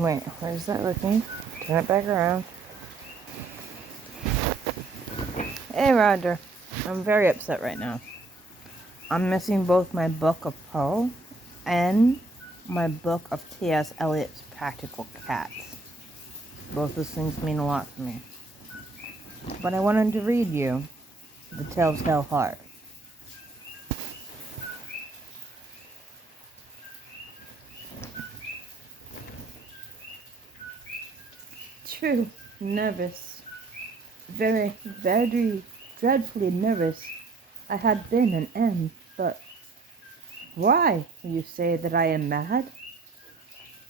Wait, where's that looking? Turn it back around. Hey, Roger. I'm very upset right now. I'm missing both my book of Poe and my book of T.S. Eliot's Practical Cats. Both those things mean a lot to me. But I wanted to read you The Telltale Heart. True, nervous. Very dreadfully nervous. I had been and am, but why, you say that I am mad?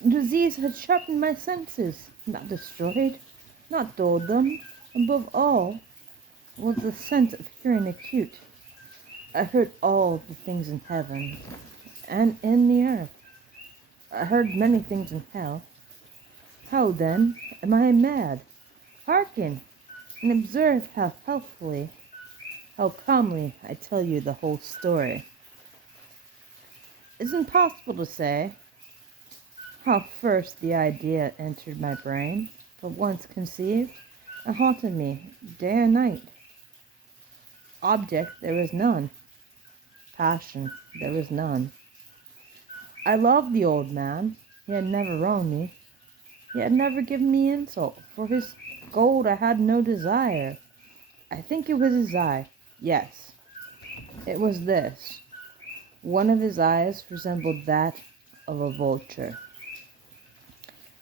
Disease had sharpened my senses, not destroyed, not dulled them. Above all was the sense of hearing acute. I heard all the things in heaven and in the earth. I heard many things in hell. How, then, am I mad? Hearken, and observe how healthfully, how calmly I tell you the whole story. It's impossible to say how first the idea entered my brain, but once conceived, it haunted me day and night. Object there was none. Passion there was none. I loved the old man. He had never wronged me. He had never given me insult. For his gold I had no desire. I think it was his eye. Yes, it was this. One of his eyes resembled that of a vulture.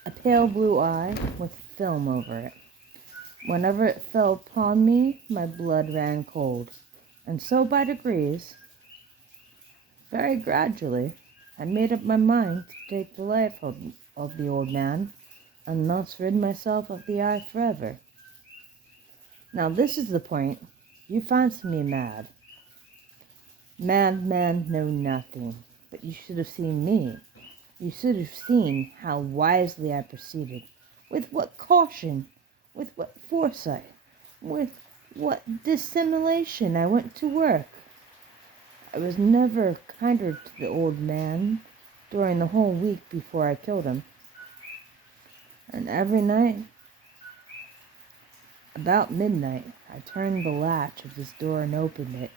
A pale blue eye with film over it. Whenever it fell upon me, my blood ran cold. And so by degrees, very gradually, I made up my mind to take the life of the old man, and thus rid myself of the eye forever. Now this is the point. You fancy me mad. Mad men know nothing, but you should have seen me. You should have seen how wisely I proceeded, with what caution, with what foresight, with what dissimulation I went to work. I was never kinder to the old man during the whole week before I killed him. And every night, about midnight, I turned the latch of his door and opened it,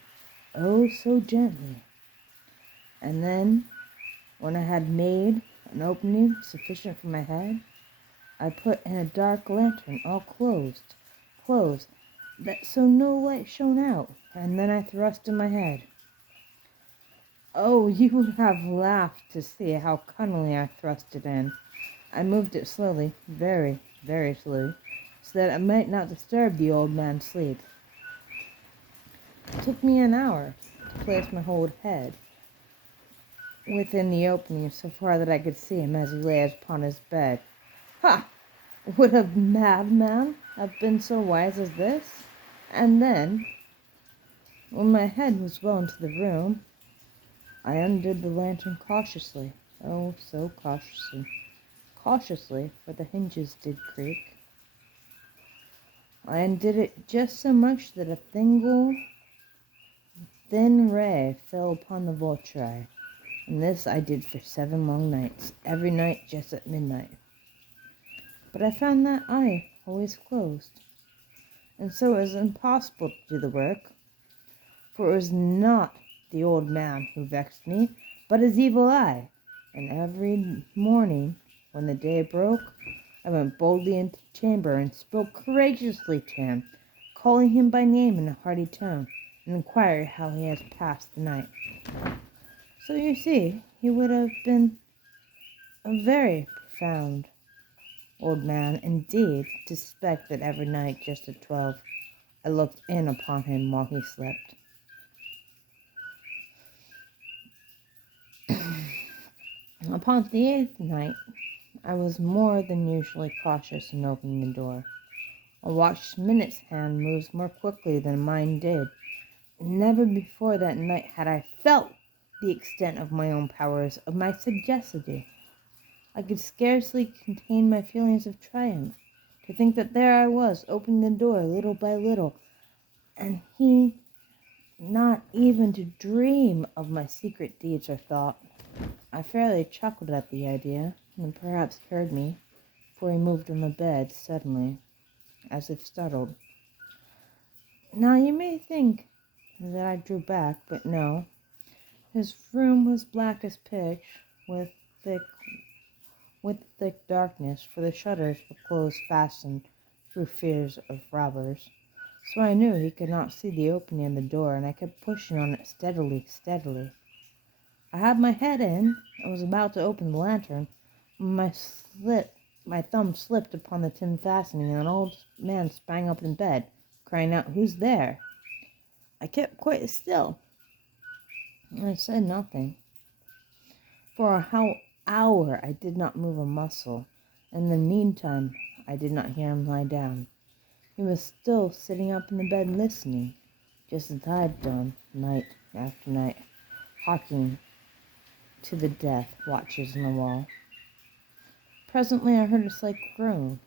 oh so gently. And then, when I had made an opening sufficient for my head, I put in a dark lantern, all closed, that so no light shone out, and then I thrust in my head. Oh, you would have laughed to see how cunningly I thrust it in. I moved it slowly, very, very slowly, so that it might not disturb the old man's sleep. It took me an hour to place my whole head within the opening so far that I could see him as he lay upon his bed. Ha! Would a madman have been so wise as this? And then, when my head was well into the room, I undid the lantern cautiously, oh, so cautiously. Cautiously, for the hinges did creak. I undid it just so much that a single thin ray fell upon the vulture eye, and this I did for 7 long nights, every night just at midnight. But I found that eye always closed, and so it was impossible to do the work, for it was not the old man who vexed me, but his evil eye, and every morning, when the day broke, I went boldly into the chamber and spoke courageously to him, calling him by name in a hearty tone, and inquired how he had passed the night. So you see, he would have been a very profound old man indeed to suspect that every night just at 12 I looked in upon him while he slept. Upon the 8th night, I was more than usually cautious in opening the door. A watch's minute's hand moves more quickly than mine did. Never before that night had I felt the extent of my own powers, of my sagacity. I could scarcely contain my feelings of triumph, to think that there I was, opening the door little by little, and he not even to dream of my secret deeds or thought. I fairly chuckled at the idea, and perhaps he heard me. before he moved on the bed suddenly, as if startled. Now you may think that I drew back, but no. His room was black as pitch, with thick darkness, for the shutters were closed fastened through fears of robbers. So I knew he could not see the opening in the door, and I kept pushing on it steadily. I had my head in and was about to open the lantern when my thumb slipped upon the tin fastening, and an old man sprang up in bed, crying out, "Who's there?" I kept quite still. I said nothing. For a whole hour I did not move a muscle. In the meantime, I did not hear him lie down. He was still sitting up in the bed listening, just as I had done night after night, harking to the death watches on the wall. Presently I heard a slight groan.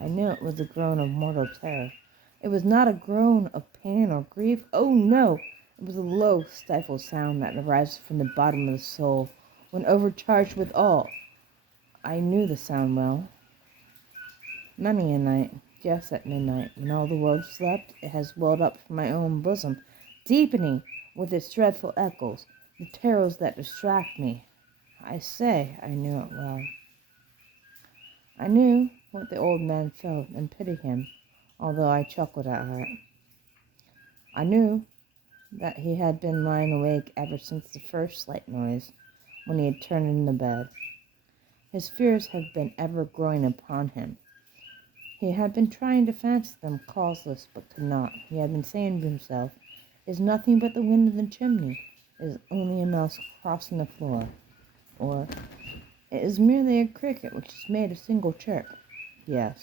I knew it was a groan of mortal terror. It was not a groan of pain or grief. Oh no! It was a low, stifled sound that arises from the bottom of the soul when overcharged with awe. I knew the sound well. Many a night, just at midnight, when all the world slept, it has welled up from my own bosom, deepening with its dreadful echoes the terrors that distract me. I say I knew it well. I knew what the old man felt and pitied him, although I chuckled at heart. I knew that he had been lying awake ever since the first slight noise, when he had turned in the bed. His fears had been ever growing upon him. He had been trying to fancy them causeless, but could not. He had been saying to himself, "It is nothing but the wind in the chimney. It is only a mouse crossing the floor." Or, "It is merely a cricket which has made a single chirp." Yes.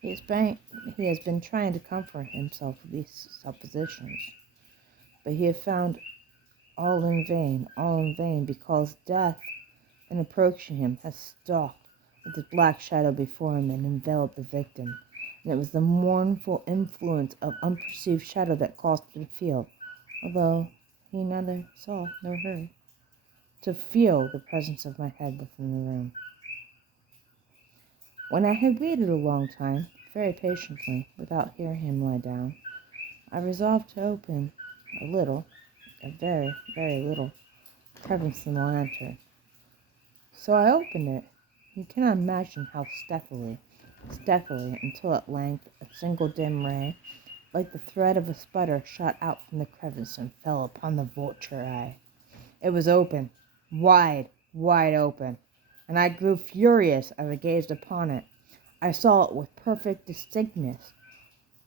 He has been trying to comfort himself with these suppositions, but he had found all in vain, because death, in approaching him, has stalked with its black shadow before him and enveloped the victim, and it was the mournful influence of unperceived shadow that caused him to feel, although he neither saw nor heard, to feel the presence of my head within the room. When I had waited a long time, very patiently, without hearing him lie down, I resolved to open a very, very little, crevice in the lantern. So I opened it. You cannot imagine how stealthily, until at length a single dim ray, like the thread of a spider, shot out from the crevice and fell upon the vulture eye. It was open, wide open, and I grew furious as I gazed upon it. I saw it with perfect distinctness,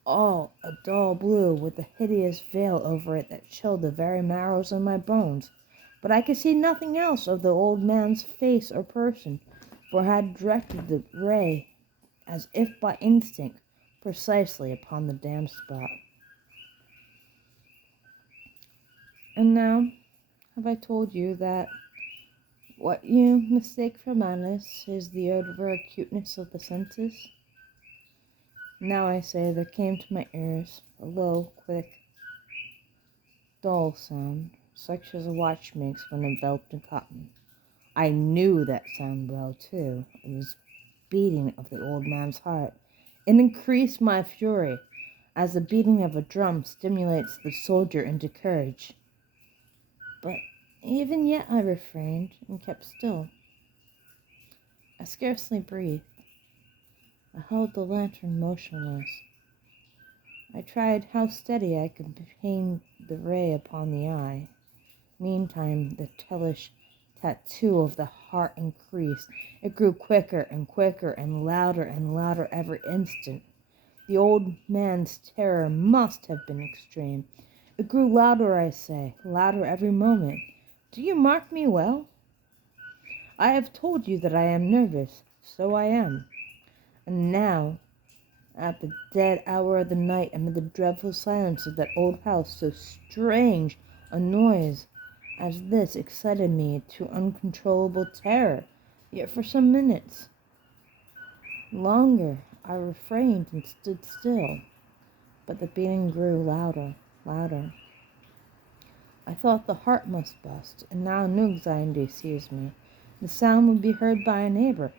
all a dull blue, with a hideous veil over it that chilled the very marrows of my bones. But I could see nothing else of the old man's face or person, for I had directed the ray, as if by instinct, precisely upon the damned spot. And now, have I told you that what you mistake for madness is the over-acuteness of the senses? Now I say there came to my ears a low, quick, dull sound, such as a watch makes when enveloped in cotton. I knew that sound well, too. It was beating of the old man's heart. It increased my fury, as the beating of a drum stimulates the soldier into courage. But even yet I refrained and kept still. I scarcely breathed. I held the lantern motionless. I tried how steady I could maintain the ray upon the eye. Meantime, the hellish tattoo of the heart increased. It grew quicker and quicker and louder every instant. The old man's terror must have been extreme. It grew louder, I say, louder every moment. Do you mark me well? I have told you that I am nervous. So I am. And now, at the dead hour of the night, amid the dreadful silence of that old house, so strange a noise as this excited me to uncontrollable terror. Yet for some minutes longer I refrained and stood still, but the beating grew louder. I thought the heart must bust, and now new anxiety seized me. The sound would be heard by a neighbor.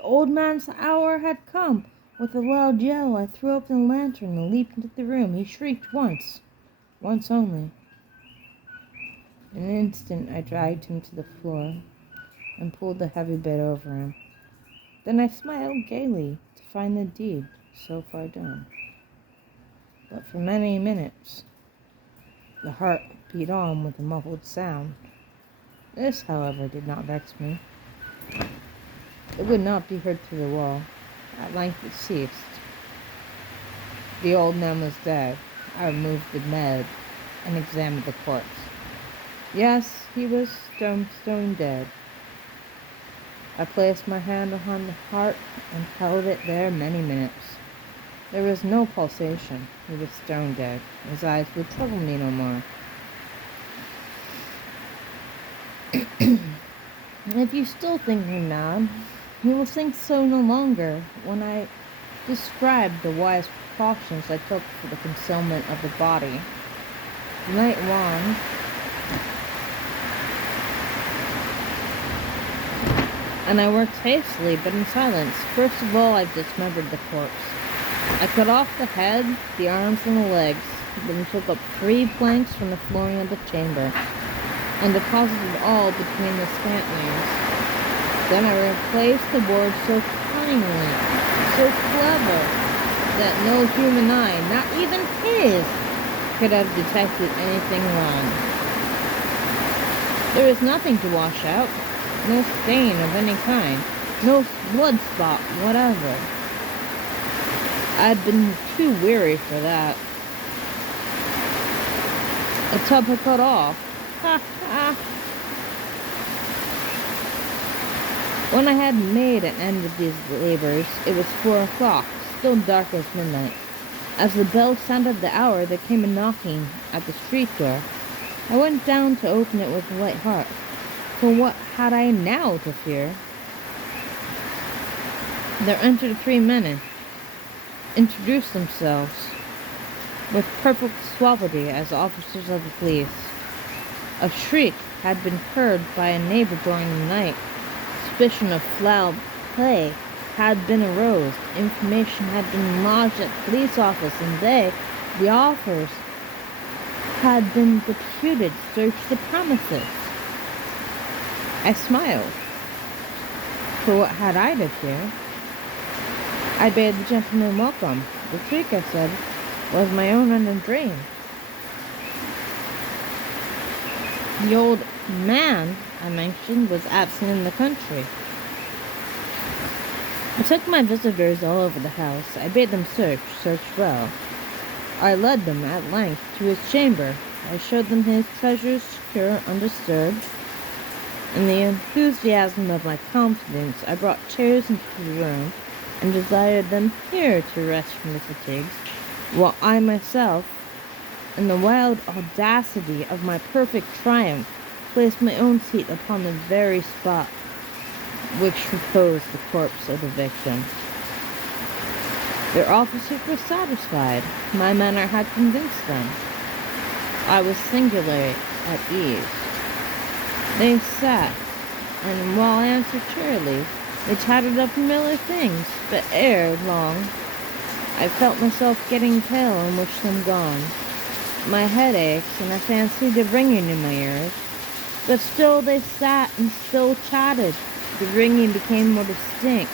The old man's hour had come. With a loud yell, I threw open the lantern and leaped into the room. He shrieked once only. In an instant, I dragged him to the floor and pulled the heavy bed over him. Then I smiled gaily to find the deed so far done. But for many minutes, the heart beat on with a muffled sound. This, however, did not vex me. It would not be heard through the wall. At length it ceased. The old man was dead. I removed the bed and examined the corpse. Yes, he was stone dead. I placed my hand upon the heart and held it there many minutes. There was no pulsation. He was stone dead. His eyes would trouble me no more. If you still think me mad, you will think so no longer when I describe the wise precautions I took for the concealment of the body. The night waned, and I worked hastily but in silence. First of all, I dismembered the corpse. I cut off the head, the arms, and the legs, then took up 3 planks from the flooring of the chamber, and deposited all between the scantlings. Then I replaced the board so cunningly, so clever, that no human eye, not even his, could have detected anything wrong. There was nothing to wash out, no stain of any kind, no blood spot whatever. I'd been too weary for that. A tub had cut off. Ha ha! When I had made an end of these labors, it was 4 o'clock, still dark as midnight. As the bell sounded the hour, there came a knocking at the street door. I went down to open it with a light heart, for what had I now to fear? There entered 3 men, introduced themselves with perfect suavity as officers of the police. A shriek had been heard by a neighbor during the night. Suspicion of foul play had been aroused. Information had been lodged at the police office, and they, the authors, had been deputed to search the premises. I smiled. For what had I to fear? I bade the gentleman welcome. The shriek, I said, was my own and a dream. The old man, I mentioned, was absent in the country. I took my visitors all over the house. I bade them search well. I led them at length to his chamber. I showed them his treasures secure, undisturbed. In the enthusiasm of my confidence, I brought chairs into the room and desired them here to rest from their fatigues, while I myself, in the wild audacity of my perfect triumph, placed my own seat upon the very spot which reposed the corpse of the victim. Their officers were satisfied. My manner had convinced them. I was singularly at ease. They sat, and while I answered cheerily, they chatted of familiar things, but ere long, I felt myself getting pale and wished them gone. My head ached, and I fancied a ringing in my ears. But still they sat and still chatted. The ringing became more distinct.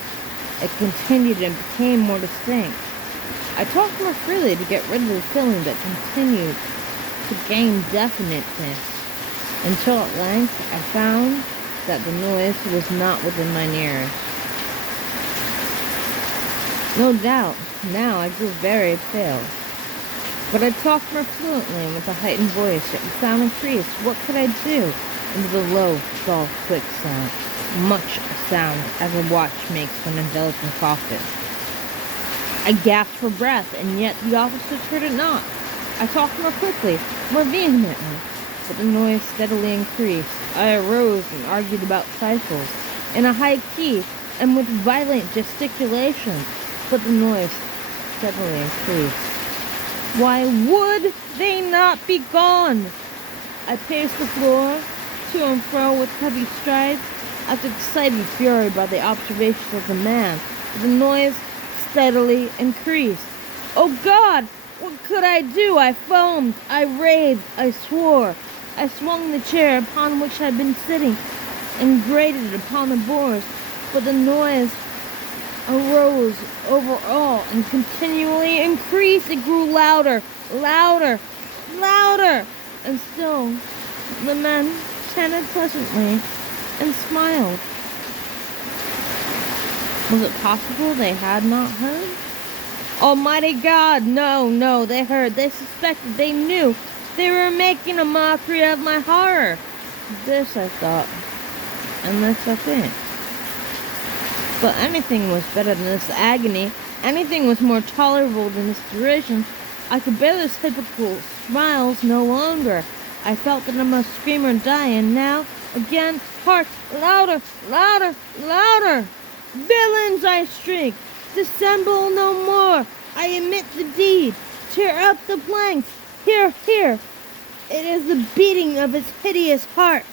It continued and became more distinct. I talked more freely to get rid of the feeling that continued to gain definiteness, until at length I found that the noise was not within my ears. No doubt, now I grew very pale. But I talked more fluently and with a heightened voice, yet the sound increased. What could I do? Into the low, dull, quick sound. Much a sound as a watch makes when enveloped in coffin. I gasped for breath, and yet the officers heard it not. I talked more quickly, more vehemently, but the noise steadily increased. I arose and argued about trifles, in a high key and with violent gesticulations, but the noise steadily increased. Why would they not be gone? I paced the floor, to and fro with heavy strides, I was excited fury by the observations of the man. The noise steadily increased. Oh God! What could I do? I foamed, I raved, I swore. I swung the chair upon which I had been sitting and grated upon the boards, but the noise arose over all and continually increased. It grew louder, louder, louder, and still the men chatted pleasantly and smiled. Was it possible they had not heard? Almighty God, no, they heard, they suspected, they knew. They were making a mockery of my horror. This I thought, and this I think. But anything was better than this agony. Anything was more tolerable than this derision. I could bear this hypocritical smiles no longer. I felt that I must scream or die, and now, again, hark, louder, louder, louder! Villains, I shrieked, dissemble no more. I admit the deed. Tear up the planks. Here, here. It is the beating of his hideous heart.